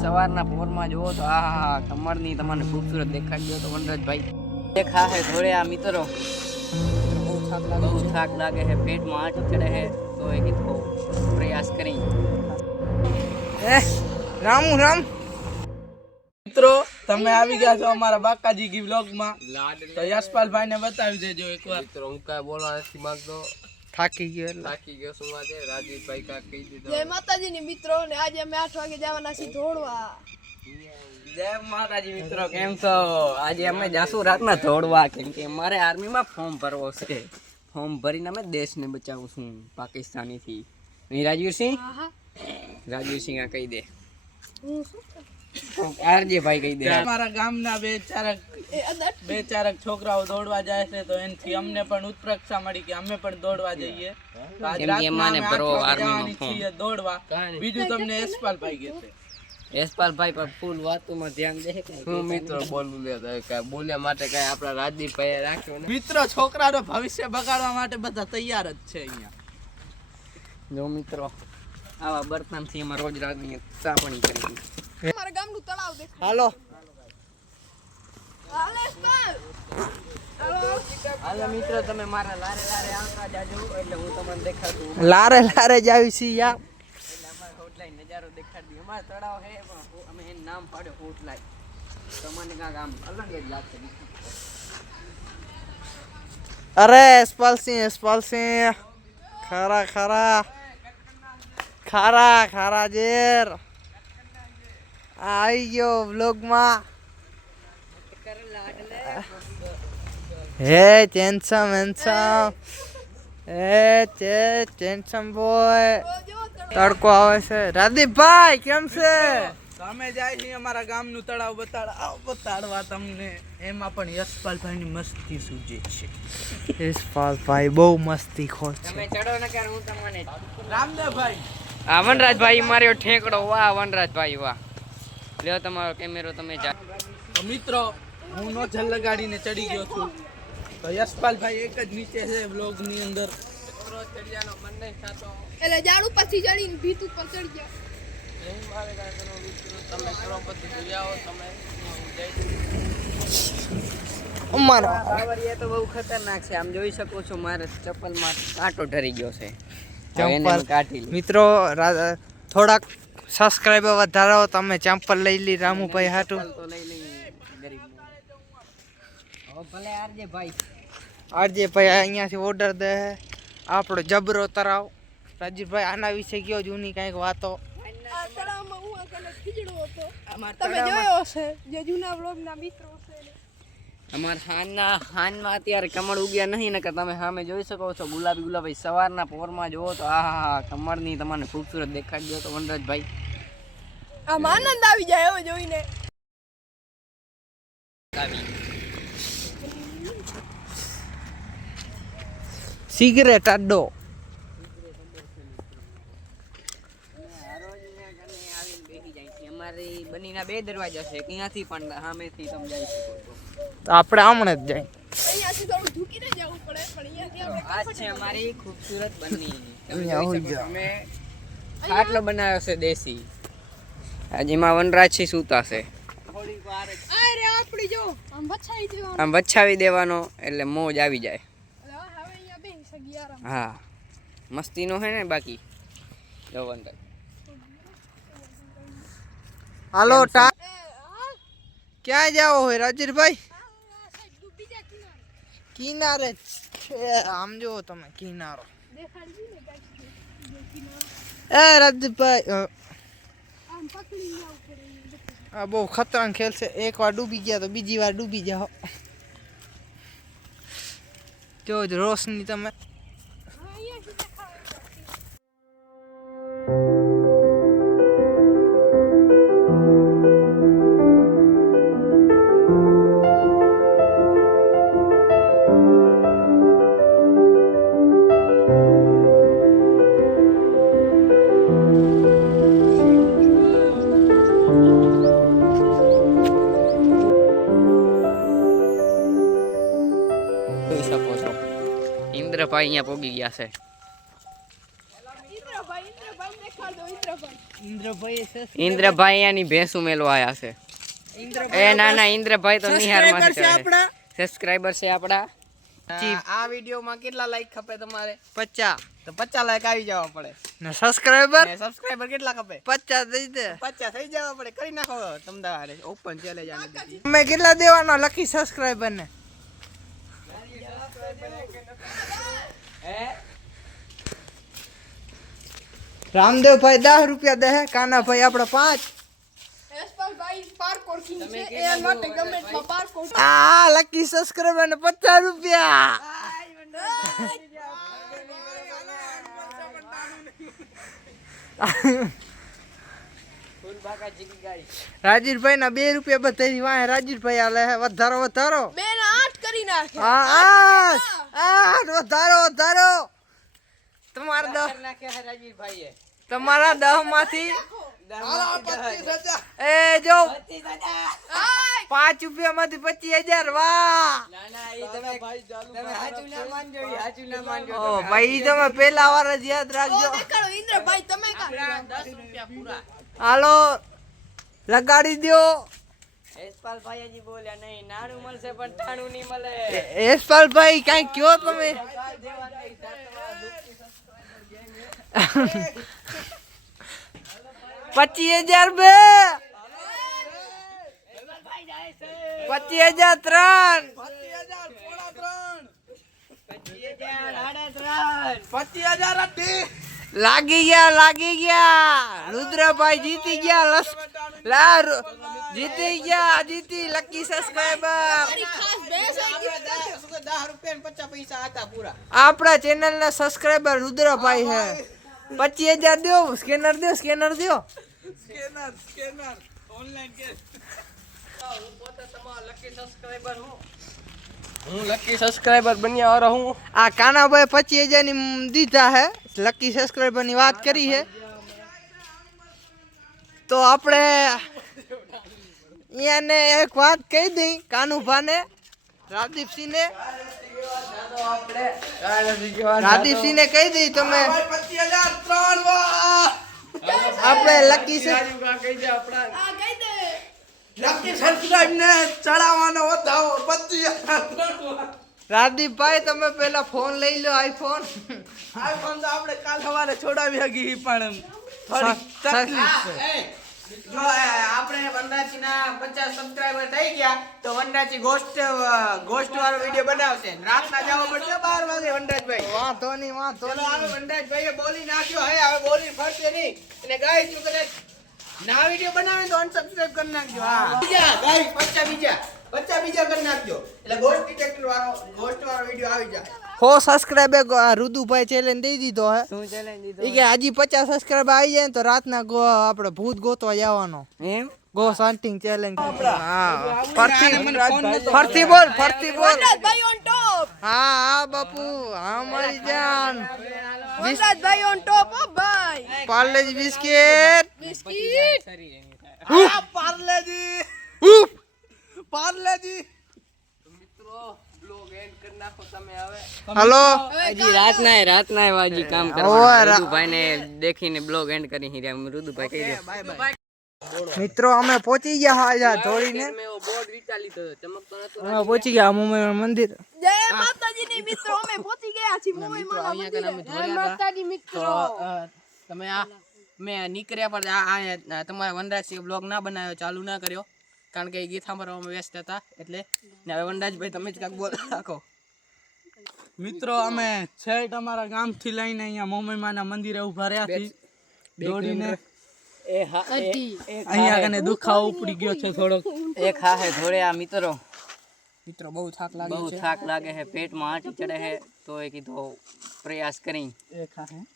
સવારના પોરમાં જોવો તો આ કમરની તમને ખૂબસૂરત દેખાડી દો તો વનરાજભાઈ દેખા હે ઘોડે આ મિત્રો બહુ થાક લાગે છે, પેટમાં આંચ ચડે છે, તો એ કીધો પ્રયાસ કરી રામ મિત્રો, તમે આવી ગયા છો અમારા બાકાજી કી વ્લોગમાં. તો યશપાલભાઈ ને બતાવી દેજો એકવાર. મિત્રો હું કાંઈ બોલવા નથી માંગતો, થાકી ગયો શું આજે રાજદીપભાઈ કાંઈ કહી દીધું. જય માતાજી ની મિત્રો, ને આજે અમે 8 વાગે જવાના છીએ ધોળવા. જય માતાજી મિત્રો, કેમ છો? આજે અમે જાશું રાતના ધોળવા, કેમ કે અમારે આર્મીમાં ફોર્મ ભરવો છે. ફોર્મ ભરીને અમે દેશને બચાવું છું પાકિસ્તાનીથી. નહીં રાજવીરસિંહ? રાજવીરસિંહ આ કહી દે. આરજે ભાઈ કહી દે. અમારા ગામના બે ચારક છોકરાઓ દોડવા જાય છે, તો એનાથી અમને પણ ઉત્પ્રેક્ષા મળી કે અમે પણ દોડવા જઈએ. દોડવા બીજું તમને યશપાલભાઈ કહે છે. યશપાલભાઈ પર ફૂલ વાતોમાં ધ્યાન દે. હું મિત્રો બોલવું લેતા કાંઈ બોલ્યા માટે કાંઈ આપણા રાજદીપભાઈએ રાખ્યો ને. મિત્રો છોકરાનો ભવિષ્ય બગાડવા માટે બધા તૈયાર જ છે અહીંયા. જો મિત્રો, આવા બર્તનથી અમે રોજ રાતની ચાપણી કરી. અમારા ગામનું તળાવ દેખાય. હાલો હાલો મિત્રો, તમે મારા લારે લારે આવતા જાજો એટલે હું તમને દેખાડું. લારે જ આવી છી યાર. એટલે અમારે હોટલાઈ નજારો દેખાડી દઉં. અમારો તળાવ છે પણ અમે એનું નામ પાડ્યો હોટલાઈ. તમને કાંઈક આમ અલગ જ લાગશે. અરે યશપાલસિંહ ખારા જેર આવી ગયો વ્લોગમાં. હે ટેન્શન બોય. તડકો આવે છે. રાજદીપભાઈ કેમ છે? અમે જાય છીએ અમારા ગામનું તળાવ બતાડવા તમને. એમાં પણ યશપાલભાઈની મસ્તી સૂજે છે. યશપાલભાઈ બહુ મસ્તી ખોર છે. તમે ચડો ને કે હું તમને રામદેવભાઈ, આ વનરાજભાઈ માર્યો ઠેકડો. વાહ વનરાજભાઈ વાહ. લ્યો તમારો કેમેરો તમે જા. તો મિત્રો, હું નોઝલ લગાડીને ચડી ગયો છું. તો યશપાલભાઈ એક જ નીચે છે વ્લોગની અંદર. એટલે ઝાડ ઉપરથી ચડીને ભીત ઉપર ચડી ગયા. તમે કરોડપતિ જોઈ આવો તમે. અમારા સાવરિયા તો બહુ ખતરનાક છે. આમ જોઈ શકો છો મારે ચપ્પલમાં કાંટો ઢરી ગયો છે. ચંપલ કાઢી લો. મિત્રો, થોડાક સબસ્ક્રાઇબર વધારો. તમે ચંપલ લઈ લી રામુભાઈ હાટું. તો લઈ ગરીબ. ભલે આરજે ભાઈ. ભાઈ અહીંયાથી ઓર્ડર દે. આપણો જબરો તરાવ. રાજીવભાઈ આના વિશે કયો જૂની કંઈક વાતો. આ તળાવમાં હું આગળ ખીજડો હતો. તમે જોયો હશે જે જૂના વ્લોગના મિત્રો છે. અમારે હાનમાં અત્યારે કમળ ઉગ્યા નહીં ને કે તમે સામે જોઈ શકો છો ગુલાબી સવારના પોરમાં જોવો તો આ કમળની તમને ખૂબસૂરત દેખાડી દો તો વનરાજભાઈ આમ આનંદ આવી જાય એવો જોઈને. સિગરેટ અડ્ડો. અમારી બનીના 2 દરવાજા છે. ક્યાંથી પણ સામેથી તમે જઈ શકો છો. તો આપણે આમણે જ જાય. અહીંયાથી થોડું ઝૂકીને જવું પડે, પણ અહીંયાથી આપણે આ છે અમારી ખૂબસૂરત બની. અહીંયા હોઈ જાઓ. અમે ખાટલો બનાવ્યો છે દેશી. જેમાં વનરાજથી સૂતા છે. આ રે આપણી જો આમ વછાઈ દેવાનું. આમ વછાવી દેવાનો એટલે મોજ આવી જાય. હવે અહીંયા બેન સગી આરામ. હા, મસ્તીનો હે ને બાકી. જો વનરાજ હાલો ક્યાં જાઓ હોય રાજવીરભાઈ? કિનારે આમ જો તમે કિનારો. રાજદીપભાઈ આ બહુ ખતરનાક ખેલ છે. એકવાર ડૂબી ગયા તો બીજી વાર ડૂબી જાઓ. જો રોશની તમે. ઇન્દ્રભાઈ અહીંયા પોગી ગયા છે. ઇન્દ્રભાઈ દેખાડ દો. ઇન્દ્રભાઈ એની ભેંસું મેલવા આયા છે. એ ના ના, ઇન્દ્રભાઈ તો નિહારમાં છે. સબસ્ક્રાઇબર છે આપડા. આ વિડીયોમાં કેટલા લાઈક ખપે તમારે? 50 તો 50 લાઈક આવી જવા પડે. ને સબસ્ક્રાઇબર ને સબસ્ક્રાઇબર કેટલા ખપે? 50 દઈ દે. 50 થઈ જવા પડે. કરી નાખો તમારે ઓપન ચેલેન્જ આને દીધી. તમે કેટલા દેવાનો લકી સબસ્ક્રાઇબર ને? રામદેવભાઈ 10 રૂપિયા દે, કાનાભાઈ આપડે 5. યશપાલભાઈ પાર્કોર કિંગ છે એ માટે ગમે એટલા પાર્કોર આ લકી સબસ્ક્રાઇબર ને 50 રૂપિયા. રાજીરભાઈ ના 2 રૂપિયા બધાય વાય. રાજીરભાઈ આલે હે વધારો વધારો. બે ના 8 કરી નાખે. આ વધારો તમારા 10 નાખ્યા રાજીવભાઈએ. તમારા 10 માંથી એ જો 5 રૂપિયા માંથી 25,000. વાહ ના ના, ઈ તમે હાચું ના માનજો, ઈ હાચું ના માનજો. ઓ ભાઈ તમે પેલા વાર જ યાદ રાખજો. દેખાડો ઇન્દ્રભાઈ તમે કા 10 રૂપિયા પૂરા. હાલો લગાડી દો. યશપાલભાઈ હજી બોલ્યા નહીં. નાણું મળશે પણ ટાણું નહીં મળે. યશપાલભાઈ કઈ કયો તમે? 25,000 બે 25,000 3 લાગી ગયા. રુદ્રભાઈ જીતી ગયા. જીતી લકી સબસ્ક્રાઇબર. ખાસ બેસ આવી 10 રૂપિયા ને 50 પૈસા હતા પૂરા. આપણા ચેનલ ના સબસ્ક્રાઇબર રુદ્રભાઈ હે. 25,000 દો. સ્કેનર દો. હું લકી સબસ્ક્રાઇબર બન્યા વાળો હું. આ કાનાભાઈ 25,000 ની દીધા હે. લકી સબસ્ક્રાઇબર ની વાત કરી હે તો આપણે એને એક વાત કહી દઈ. કાનુભા ને રાદીપસિંહ ને કહી દઈ તમે આપણે લકી આ કહી દે રાદીપભાઈ તમે પેલા ફોન લઈ લો. આઈફોન આઈફોન તો આપણે કાલ સવારે છોડાવી હગી પણ થોડી તકલીફ છે. જો આપણે વનરાજીના 50 સબસ્ક્રાઇબર થઈ ગયા તો વનરાજી ગોસ્ટ વાળો વિડિયો બનાવશે. રાતના જવા પડશે 12 વાગે વનરાજભાઈ. વાંધો નહીં. ચલો હવે વનરાજભાઈએ બોલી નાખ્યો હે, હવે બોલી ફરશે નહીં. અને ગાઈસ જો કદાચ ના વિડિયો બનાવે તો અનસબસ્ક્રાઇબ કરી નાખજો. હા ગાઈસ 50 બીજા કરી નાખજો એટલે ગોસ્ટ ડિટેક્ટર વાળો વિડિયો આવી જાય. 100 સબસ્ક્રાઇબર રુદુભાઈ ચેલેન્જ દઈ દીધો હે. શું ચેલેન્જ દીધો? ઈ કે હજી 50 સબસ્ક્રાઇબર આવી જાય ને તો રાતના આપણે ભૂત ગોતવા જવાનો. એમ ગોસ હન્ટિંગ ચેલેન્જ. હા ફરતી બોલ. વનરાજભાઈ ઓન ટોપ. હા બાપુ. હા મારી જાન. વનરાજભાઈ ઓન ટોપ ઓ ભાઈ. Parle-G biscuit. Biscuit Parle-G hello હજી રાતના વાજી કામ ઓય, કરવા. રુદુભાઈ ને દેખીને બ્લોગ એન્ડ કરી હિર્યા. રુદુભાઈ કહી દે મિત્રો અમે પહોંચી ગયા હાજા ધોળીને. બોર્ડ વિચાર લીધો ચમકતો નતો. અમે પહોંચી ગયા મુંબઈ મંદિર. જય માતાજીની મિત્રો અમે પહોંચી ગયા છીએ મુંબઈ માં મંદિરે. જય માતાજી મિત્રો. તમે આ મેં નીકળ્યા પર આ તમારા વનરાજસિંહ બ્લોગ ના બનાવ્યો, ચાલુ ના કર્યો કારણ કે એ ગીત સાંભળવામાં વ્યસ્ત હતા. એટલે ને હવે વનરાજભાઈ તમે જ કાંઈક બોલ રાખો. મિત્રો અમે છેટ અમારા ગામથી લઈને અહીંયા મોમીમાના મંદિરે ઉભા રહ્યા છીએ દોડીને. અહીંયા કને દુખાવો ઉપડી ગયો છે થોડોક. એક હા હે ધોળે આ મિત્રો બહુ થાક લાગે બહુ થાક લાગે છે, પેટમાં આંટી ચડે છે તો એ કીધું પ્રયાસ કરી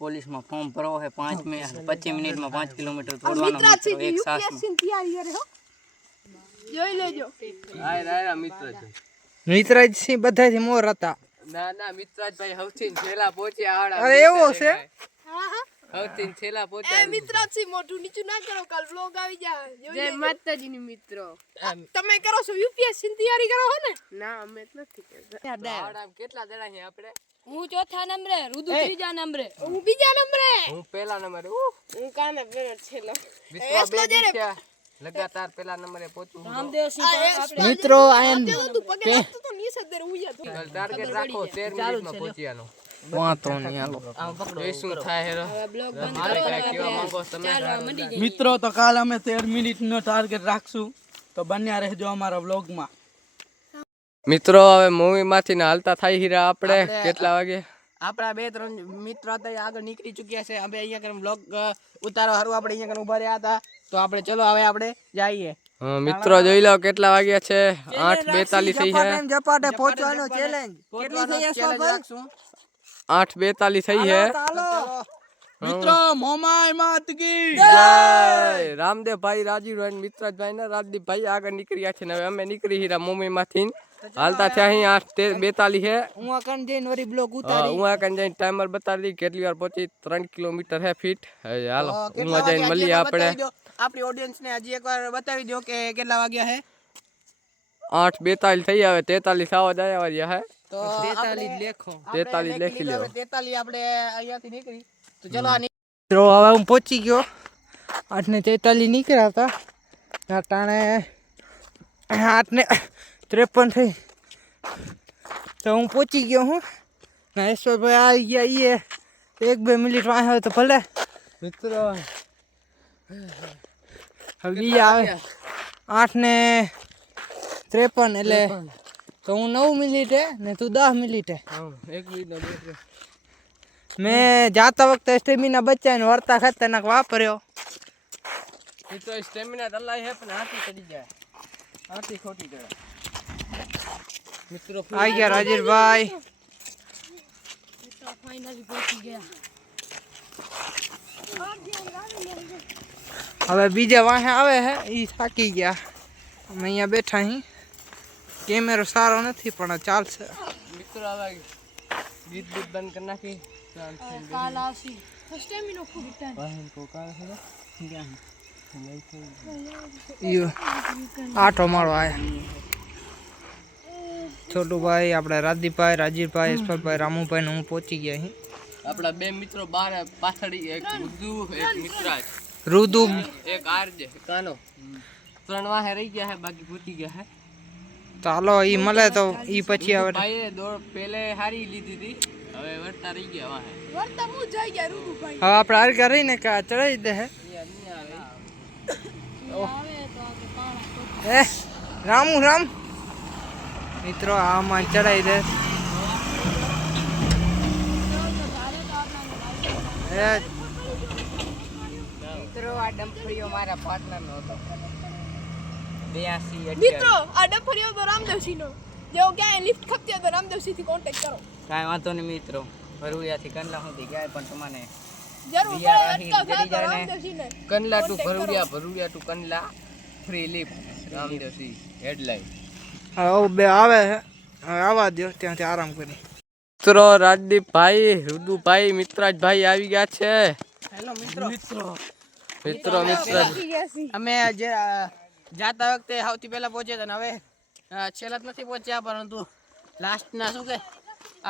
પોલીસમાં ફોર્મ ભરવો છે. 25 મિનિટમાં 5 કિલોમીટર દોડવાનો મિત્રા છે મિત્રો એક સાસમાં. યુપીએસસી ની તૈયારી કરે હો. જોઈ લેજો. મિત્ર છે. મિત્રજી બધાથી મોર હતા. ના મિત્રાજભાઈ સૌથી છેલ્લા પહોંચ્યા આવડા. અરે એવો છે. હા હા સૌથી છેલ્લા એ પહોંચ્યા. મિત્રાજી મોઢું નીચું ના કરો, કાલ વ્લોગ આવી જાય. જોઈ જય લેજો. માતાજીની મિત્રો. તમે કરો છો યુપીએસસી ની તૈયારી કરો છો ને? ના અમે નથી કરતા. આવડા કેટલા જણા છે આપણે? હું ચોથા નંબરે, રુદુ ત્રીજા નંબરે, હું બીજા નંબરે, હું પહેલા નંબરે હું કાને પેલો છેલ્લો. વિશ્વા બે જીત્યા લગાતાર પહેલા નંબરે પહોંચું મિત્રો આયન તું પગે રાખતો તો નીચે દર ઉયા તો. ટાર્ગેટ રાખો 13 મિનિટમાં પહોંચ્યાનો વાંધો નહીં હાલો એ શું થાય હેરો બ્લોગ બંધ મારે કરો કાંઈ કહેવા માંગો તમે મંડી જાય. મિત્રો તો કાલ અમે 13 મિનિટનો ટાર્ગેટ રાખશું, તો બન્યા રહેજો અમારા વ્લોગમાં. મિત્રો હવે મૂવી માંથી ને હાલતા થઈ હીરા આપણે કેટલા વાગે આપણા 2-3 મિત્રો હતા એ આગળ નીકળી ચૂક્યા છે. હવે અહીંયા કને બ્લોગ ઉતારવા હારું આપણે અહીંયા કને ઊભા રહ્યા હતા. તો આપણે ચલો હવે આપણે જઈએ. મિત્રો જોઈ લો કેટલા વાગ્યા છે 8:42 થઈ છે જપાટે પહોંચવાનો ચેલેન્જ રાખશું. 8:42 થઈ છે મિત્રો મોમાય માત કી જય રામદેવભાઈ રાજીવભાઈ મિત્રાજભાઈ ને રાજદીપભાઈ આગળ નીકળ્યા છે ને હવે અમે નીકળી હીરા મમ્મી માંથી હાલતા થયા અહીં 8:42 છે હું આ કન જઈને વરી બ્લોગ હું આ કન જઈને ટાઈમર બતાવી દી કેટલી વાર પહોંચી 3 કિલોમીટર હે ફીટ હવે હાલો હું જઈને મળીએ આપણે આપણી ઓડિયન્સ ને હજી એકવાર બતાવી દો કે કેટલા વાગ્યા છે. 8:42 થઈ આવે 43 આવા જાય આવ્યા હે તો 43 લેખો 43 લેખી લ્યો 43 આપણે અહીંયાથી નીકળી તો ચલો આ મિત્રો હવે હું પહોંચી ગયો 8:43 નીકળ્યા હતા ટાણે 8:53 થઈ તો હું પહોંચી ગયો હું ના ઈશ્વરભાઈ આવી ગયા એ 1-2 મિનિટ વાંહે હોય તો ભલે મિત્રો હવે બીજા આવે 8:53 એટલે તો હું 9 મિનિટે ને તું 10 મિનિટે એક મિનિટ મેં જાતા વખતે સ્ટેમિના બચ્ચાને વળતા ખતરનાક વાપર્યો મિત્રો સ્ટેમિના દલાઈ હે પણ હાથી ચડી જાય હાથી ખોટી જાય મિત્રો આવી ગયા રાજેશભાઈ ફાઇનલી પહોંચી ગયા. હવે બીજા વાહે આવે હે એ થાકી ગયા અમે અહીંયા બેઠા અહીં કેમેરો સારો નથી પણ ચાલશે મિત્રો હવે ગીત ગીત બંધ કરી નાખી કાલ આવશી. સ્ટેમિનો ખૂબ રિટર્ન. યો આટો મારો આયા છોટુભાઈ આપણે રાજદીપભાઈ રાજીવભાઈ ઈશ્વરભાઈ રામુભાઈ ને હું પહોંચી ગયા અહીં આપણા બે મિત્રો બાર પાછળ એક ઉર્દુ એક મિત્રાજ રુદુ એક આરજે કાનો 3 વાહે રહી ગયા હે બાકી પહોંચી ગયા હે ચાલો ઈ મળે તો ઈ પછી આવે ભાઈએ દોડ પેલે હારી લીધી હતી હવે વળતા રહી ગયા વાહે વર્તા હું જઈ ગયા રૂબુભાઈ. હવે આપણે આરકા રહીને કે ચડાવી દે હે આવે તો આપણે એ રામુ રામ મિત્રો આમાં ચડાવી દે એ મિત્રો આ ડમ્ફરીઓ મારા પાર્ટનર નો હતો 82 મિત્રો આ ડફરીઓ તો રામદેવસિંહનો. જેવો ક્યાંય લિફ્ટ ખપતી હોય તો રામદેવસિંહથી કોન્ટેક્ટ કરો. કાંઈ વાંધો નહીં મિત્રો ભરૂડિયાથી કંડલા સુધી ગયા પણ તમને જરૂર પડે અટકાવ થાય તો રામદેવસિંહને. Kandla to Bharudia Bharudia to Kandla free lift Ramdevsinh headline હવે બે આવે હે હવે આવવા દો ત્યાંથી આરામ કરી મિત્રો રાજદીપભાઈ રુદુભાઈ મિત્રાજભાઈ આવી ગયા છે હેલો મિત્રો મિત્રો થાકી ગયા છીએ. અમે જે જાતા વખતે સૌથી પહેલા પહોંચ્યા હતા ને હવે છેલ્લા જ નથી પહોંચ્યા પરંતુ લાસ્ટના શું કે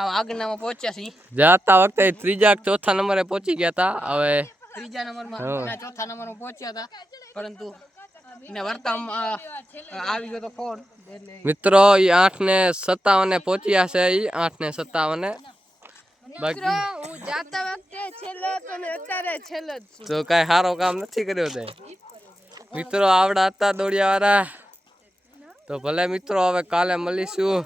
આગળનામાં પહોંચ્યા છીએ. જાતા વખતે ત્રીજા કે ચોથા નંબરે પહોંચી ગયા હતા હવે ત્રીજા નંબરમાં અને ચોથા નંબરમાં પહોંચ્યા હતા પરંતુ એને વર્તામાં આવી ગયો તો ફોન એટલે મિત્રો એ 8:57 પહોંચ્યા છે એ 8:57 બાકી હું જાતા વખતે છેલ્લો હતો ને અત્યારે છેલ્લો જ છું. તો કઈ સારો કામ નથી કર્યો તે મિત્રો આવડા હતા દોડિયા વાળા તો ભલે મિત્રો હવે કાલે મળીશું